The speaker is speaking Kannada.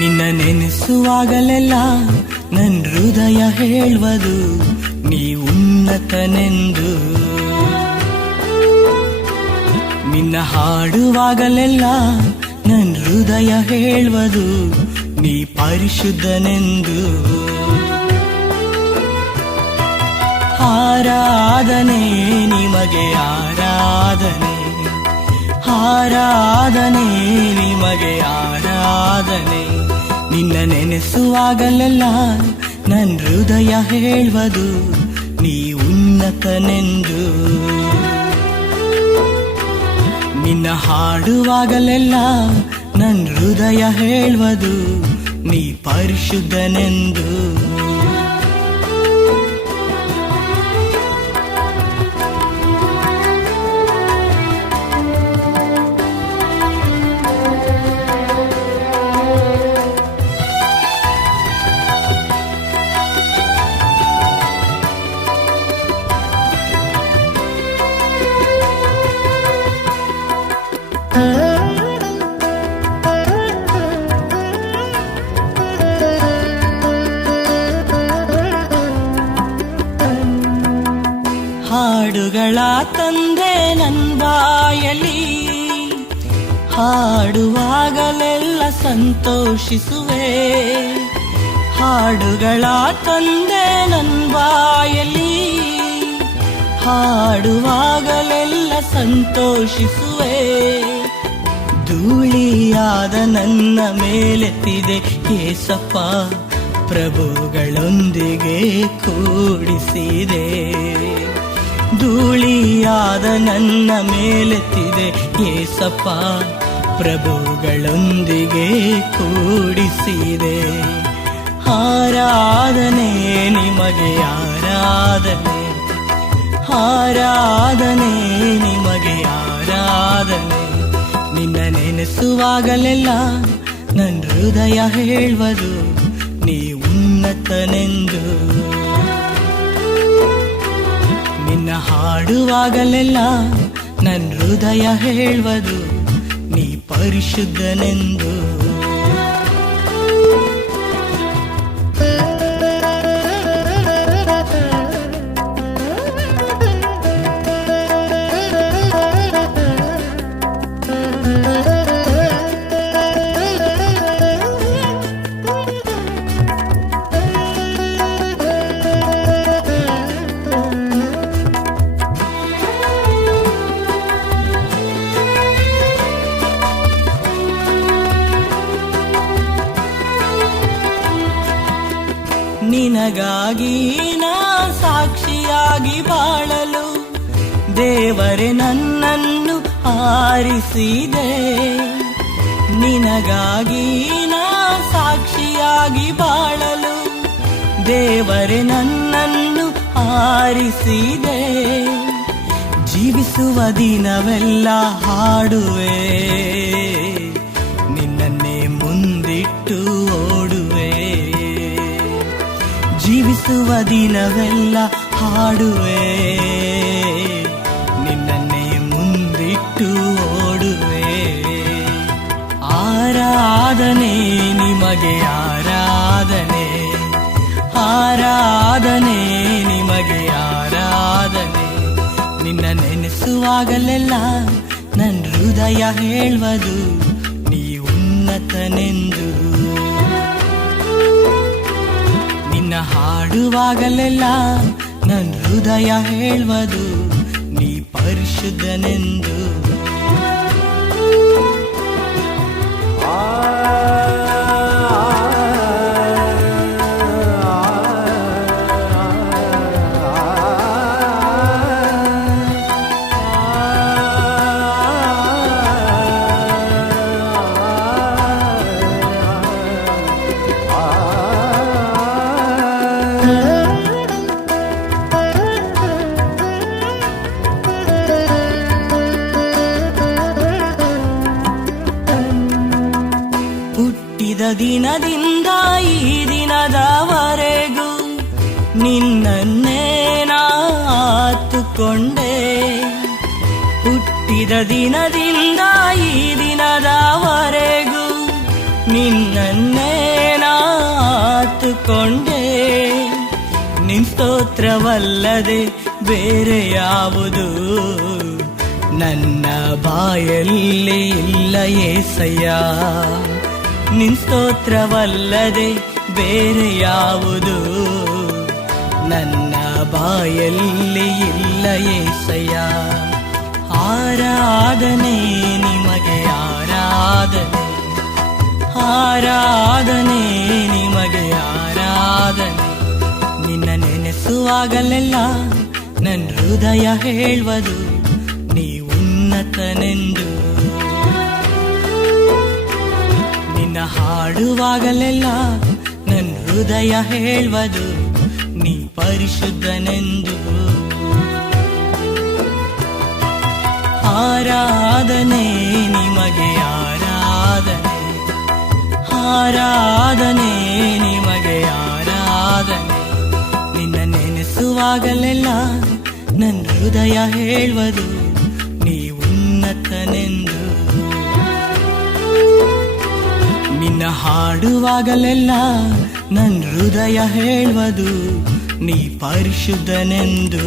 ನಿನ್ನ ನೆನೆಸುವಾಗಲೆಲ್ಲ ನನ್ ಹೃದಯ ಹೇಳುವುದು ನೀ ಉನ್ನತನೆಂದು. ನಿನ್ನ ಹಾಡುವಾಗಲೆಲ್ಲ ನನ್ ಹೃದಯ ಹೇಳುವುದು ನೀ ಪರಿಶುದ್ಧನೆಂದು. ಆರಾಧನೆ ನಿಮಗೆ ಆರಾಧನೆ, ಆರಾಧನೆ ನಿಮಗೆ ಆರಾಧನೆ. ನಿನ್ನ ನೆನೆಸುವಾಗಲೆಲ್ಲ ನನ್ ಹೃದಯ ಹೇಳುವುದು ನೀ ಉನ್ನತನೆಂದು. ನಿನ್ನ ಹಾಡುವಾಗಲೆಲ್ಲ ನನ್ ಹೃದಯ ಹೇಳುವುದು ನೀ ಪರಿಶುದ್ಧನೆಂದು. ಹಾಡುಗಳ ತಂದೆ ನನ್ ಬಾಯಲಿ, ಹಾಡುವಾಗಲೆಲ್ಲ ಸಂತೋಷಿಸುವೆ. ಹಾಡುಗಳ ತಂದೆ ನನ್ ಬಾಯಲಿ, ಹಾಡುವಾಗಲೆಲ್ಲ ಸಂತೋಷಿಸುವೆ. ಧೂಳಿಯಾದ ನನ್ನ ಮೇಲೆತ್ತಿದೆ ಏಸಪ್ಪ, ಪ್ರಭುಗಳೊಂದಿಗೆ ಕೂಡಿಸಿದೆ. ಧೂಳಿಯಾದ ನನ್ನ ಮೇಲೆತ್ತಿದೆ ಏಸಪ್ಪ, ಪ್ರಭುಗಳೊಂದಿಗೆ ಕೂಡಿಸಿದೆ. ಆರಾಧನೆ ನಿಮಗೆ ಆರಾಧನೆ, ಆರಾಧನೆ ನಿಮಗೆ ಆರಾಧನೆ. ನಿನ್ನ ನೆನೆಸುವಾಗಲೆಲ್ಲ ನನ್ ಹೃದಯ ಹೇಳುವುದು ನೀ ಉನ್ನತನೆಂದು. ನಿನ್ನ ಹಾಡುವಾಗಲೆಲ್ಲ ನನ್ ಹೃದಯ ಹೇಳುವುದು ನೀ ಪರಿಶುದ್ಧನೆಂದು. ನಿನಗಾಗಿ ನಾ ಸಾಕ್ಷಿಯಾಗಿ ಬಾಳಲು ದೇವರೇ ನನ್ನನ್ನು ಆರಿಸಿದೆ. ನಿನಗಾಗಿ ನಾ ಸಾಕ್ಷಿಯಾಗಿ ಬಾಳಲು ದೇವರೇ ನನ್ನನ್ನು ಆರಿಸಿದೆ. ಜೀವಿಸುವ ದಿನವೆಲ್ಲ ಹಾಡುವೆ, ನಿನ್ನನ್ನೇ ಮುಂದಿಟ್ಟು ಓಡುವೆ. ಜೀವಿಸುವ ದಿನವೆಲ್ಲ ಹಾಡುವೆ, ನಿನ್ನನ್ನೇ ಮುಂದಿಟ್ಟು ಓಡುವೆ. ಆರಾಧನೆ ನಿಮಗೆ ಆರಾಧನೆ, ಆರಾಧನೆ ನಿಮಗೆ ಆರಾಧನೆ. ನಿನ್ನ ನೆನೆಸುವಾಗಲೆಲ್ಲ ನನ್ ಹೃದಯ ಹೇಳುವುದು ನೀ ಉನ್ನತನೆಂದು. ನಿನ್ನ ಹಾಡುವಾಗಲೆಲ್ಲ ನನ್ ಹೃದಯ ಹೇಳುವುದು ನೀ ಪರಿಶುದ್ಧನೆಂದು. ದಿನದಿಂದ ಈ ದಿನದವರೆಗೂ ನಿನ್ನನ್ನೇ ಆತುಕೊಂಡೆ. ಹುಟ್ಟಿದ ದಿನದಿಂದ ಈ ದಿನದವರೆಗೂ ನಿನ್ನನ್ನೇ ನಾತುಕೊಂಡೆ ನಿನ್ ಸ್ತೋತ್ರವಲ್ಲದೆ ಬೇರೆ ಯಾವುದು ನನ್ನ ಬಾಯಲ್ಲಿ ಇಲ್ಲ ಏಸಯ್ಯ. ನಿನ್ ಸ್ತೋತ್ರವಲ್ಲದೆ ಬೇರೆ ಯಾವುದು ನನ್ನ ಬಾಯಲ್ಲಿ ಇಲ್ಲ ಏಸಯ್ಯ. ಆರಾಧನೆ ನಿಮಗೆ ಆರಾಧನೆ, ಆರಾಧನೆ ನಿಮಗೆ ಆರಾಧನೆ. ನಿನ್ನ ನೆನೆಸುವಾಗಲೆಲ್ಲ ನನ್ನ ಹೃದಯ ಹೇಳುವುದು ನೀ ಉನ್ನತನೆಂದು. ನಿನ್ನ ಹಾಡುವಾಗಲೆಲ್ಲ ನನ್ನ ಹೃದಯ ಹೇಳುವುದು ನೀ ಪರಿಶುದ್ಧನೆಂದು. ಆರಾಧನೆ ನಿಮಗೆ ಆರಾಧನೆ, ಆರಾಧನೆ ನಿಮಗೆ ಆರಾಧನೆ. ನಿನ್ನ ನೆನೆಸುವಾಗಲೆಲ್ಲ ನನ್ನ ಹೃದಯ ಹೇಳುವುದು ನೀ ಉನ್ನತನೆಂದು. ನಿನ್ನ ಹಾಡುವಾಗಲೆಲ್ಲ ನನ್ನ ಹೃದಯ ಹೇಳುವುದು ನೀ ಪರಿಶುದ್ಧನೆಂದು.